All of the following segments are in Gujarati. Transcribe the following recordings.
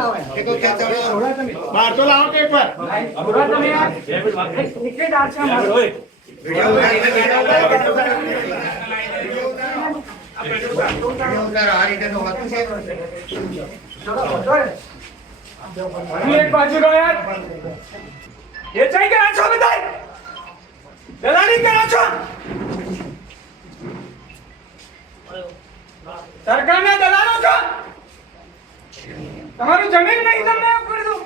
बाहर तो लाओ एक बार एक बाजू लो यार ये चाहिए करा छो बताए दलाली करा छो सरकार ने दलालो छो તમારું જમીન નહીં તમને એવું કરી દઉં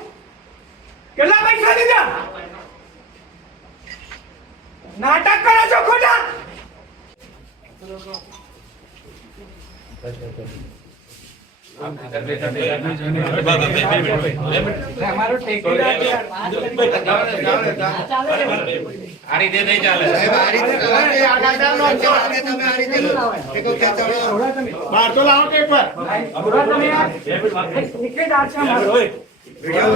કેટલા પૈસા લીધા નાટક કરો છો ખોટા અમારો ઠેકેદાર આરી દે નહીં ચાલે સાહેબ આરી આગાદારનો ચાલે તમે આરી દે ટેકો ક્યાં ચાલે બહાર તો લાવો એક બાર પૂરા તમે યાર ઠેકેદાર છે અમારો વિડિયો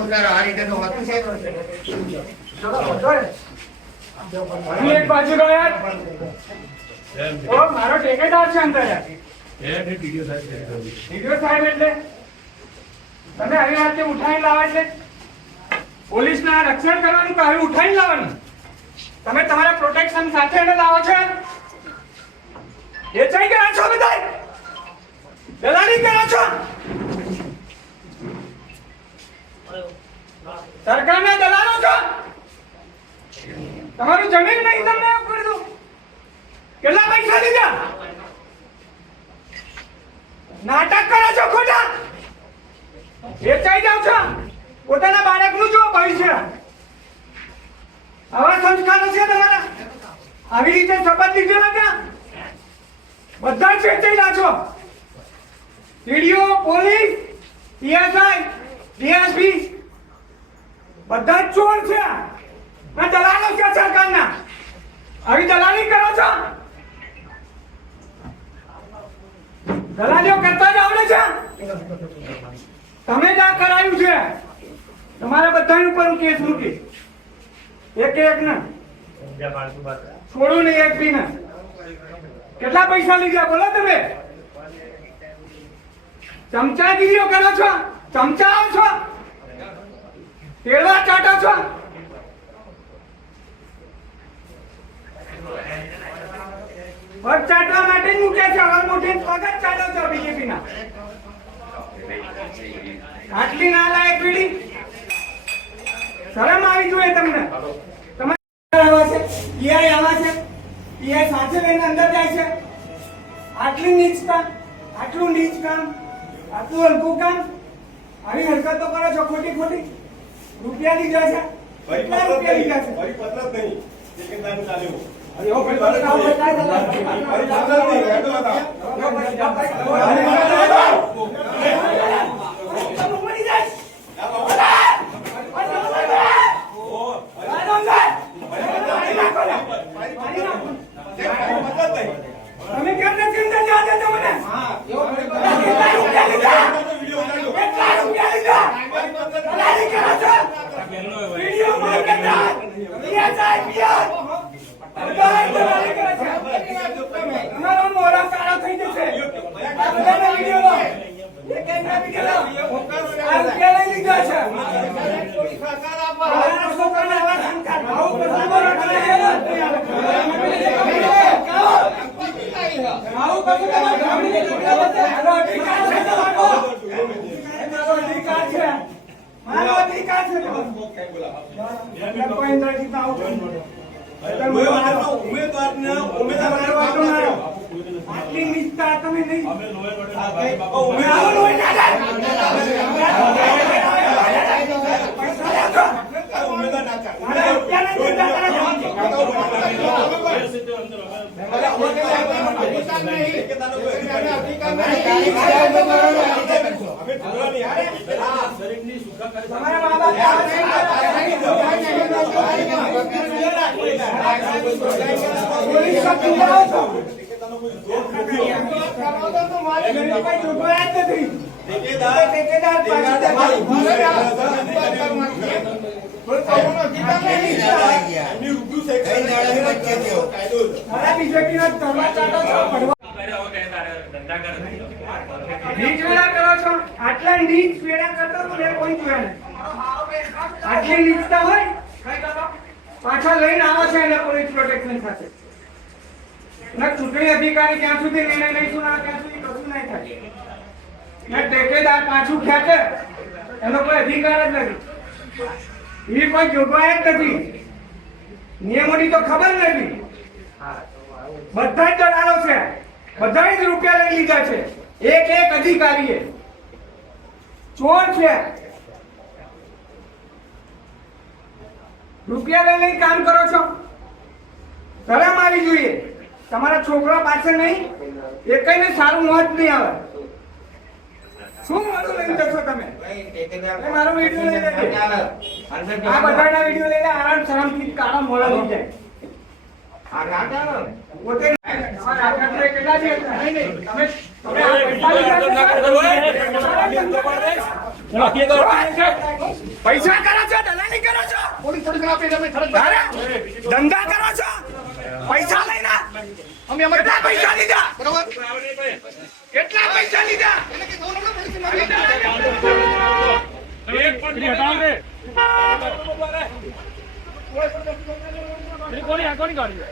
ઉતારો આરી દે તો હતું છે એક બાજુ લો યાર ઓ મારો ઠેકેદાર છે અંદર યાર વિડિયો સાહેબ એટલે તમે આવી રીતે ઉઠાઈ લાવો એટલે પોલીસના રક્ષણ કરવાનું કે આવી ઉઠાઈ લાવવાનું તમે તમારા પ્રોટેક્શન સાથે એને લાવો છો એ ચાઈ કરો છો બધા દલાલી કરો છો સરકારના દલાલો છો તમારું જમીન નહીં તમને એવું કરી દઉં કેટલા પૈસા લીધા નાટક કરો છો ખોટા વેચાઈ જાવ છો પોતાના બાળકનું જો ભવિષ્ય આવા સંસ્કારો છે તમારા આવી રીતે શપથ લીધેલા ત્યાં બધા જ વેચાયેલા છો ટીડીઓ પોલીસ પીએસઆઈ ડીએસપી બધા જ ચોર છે આ દલાલો છે સરકારના આવી દલાલી કરો છો દલાલીઓ કરતા જ આવડે છે તમે જ આ કરાયું છે તમારા બધા ઉપર હું કેસ મૂકી એક ને છોડું નહીં એક બી ને કેટલા પૈસા લીધા બોલો તમે ચમચાગીરીઓ કરો છો ચમચાઓ છો તેડવા ચાટો છો પગ ચાટવા માટે જ મૂક્યા છે હવે મોટી પગ જ ચાટો છો બીજેપી ના આટલી નાલાયક પીડી શરમ આવી જોઈએ તમને તમારે આવા છે પીઆઈ આવા છે પીઆઈ સાથે લઈને અંદર જાય છે આટલી નીચતા આટલું નીચ કામ આટલું હલકું કામ આવી હરકતો કરો છો ખોટી ખોટી રૂપિયા લીધા છે કેટલા રૂપિયા લીધા છે પત્ર જ નહીં ઠેકેદારનું ચાલ્યું અરે ઓ ભાઈ પત્ર આવો કાય તમે કેમ નથી અંદર જાતે તમને કેટલા રૂપિયા લીધા દલાલી કરો છો વિડિયો માર્કેટર પીએસઆઈ પીઆર બધા દલાલી કરે છે તમારો મોરા કાળો થઈ જશે આ બધાનો વિડિયો લો એક કેમેરા વિડિયો લો આ રૂપિયા લઈ લીધા છે આ છોકરાને આવા સંસ્કાર આવું બધું બોલો કરે છે આવું બધું તમારે ગામની જગ્યા બધે હાલો અધિકાર છે તમારો મારો અધિકાર છે મારો અધિકાર છે કોઈ નથી તો આવું ઉમેદવાર આટલી નિષ્ઠા તમે નહીં બીજેપી નીચ પેડા કરતો તો મેં કોઈ જોયા નહીં. આટલી નીચતા હોય પાછા લઈને આવો છે એને પોલીસ પ્રોટેક્શન સાથે. ને ચૂંટણી અધિકારી જ્યાં સુધી નિર્ણય નહીં સુનાવે ત્યાં સુધી કશું નહીં થાય. ને ટેકેદાર પાછું ખેંચે એનો કોઈ અધિકાર જ નથી. એવી કોઈ જોગવાઈ જ નથી. નિયમોની તો ખબર નથી. બધા જ દલાલો છે, બધા જ રૂપિયા લઈ લીધા છે. એક અધિકારીએ ચોર છે. રૂપિયા લઈને કામ કરો છો, શરમ આવી જોઈએ. તમારા છોકરા પાછળ નહીં, એકઈને સારું મોત નહીં આવે. શું મારું લઈને જશો તમે? મારો વિડીયો લઈ લેજો. આ બધાના વિડીયો લઈને આરામ શરમથી કાળા મોડા થઈ જાય. પોતે તમારા આખા કેટલા છે? તમે પૈસા કરો છો, દલાલી કરો છો, ધંધા કરો છો, પૈસા લઈને અમે કેટલા પૈસા લીધા? કેટલા પૈસા લીધા? કોની ગાડી